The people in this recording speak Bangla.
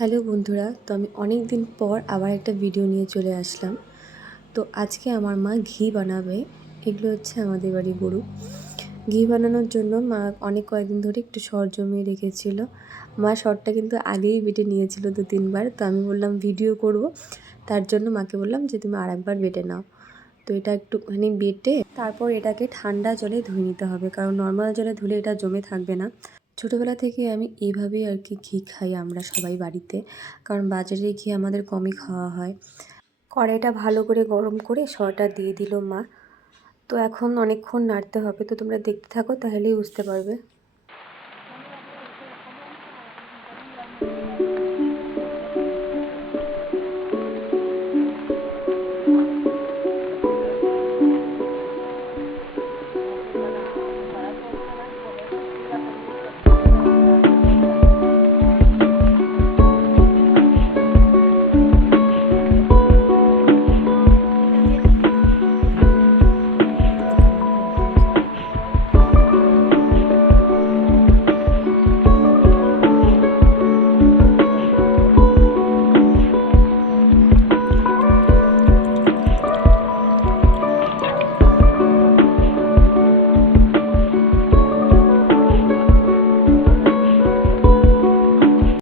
হ্যালো বন্ধুরা, তো আমি অনেক দিন পর আবার একটা ভিডিও নিয়ে চলে আসলাম। তো আজকে আমার মা ঘি বানাবে। এগুলো হচ্ছে আমাদের বাড়ির গরু। ঘি বানানোর জন্য মা কয়েকদিন ধরে একটু সর জমিয়ে রেখেছিল। মা সরটা কিন্তু আগেই বেটে নিয়েছিল 2-3 বার। তো আমি বললাম ভিডিও করব, তার জন্য মাকে বললাম যে তুমি আরেকবার বেটে নাও। তো এটা একটুখানি বেটে তারপর এটাকে ঠান্ডা জলে ধুয়ে নিতে হবে, কারণ নর্মাল জলে ধুলে এটা জমে থাকবে না। ছোটোবেলা থেকে আমি এইভাবেই আর কি ঘি খাই আমরা সবাই বাড়িতে, কারণ বাজারের ঘি আমাদের কমই খাওয়া হয়। কড়াইটা ভালো করে গরম করে সরটা দিয়ে দিল মা। তো এখন অনেকক্ষণ নাড়তে হবে, তো তোমরা দেখতে থাকো তাহলেই বুঝতে পারবে।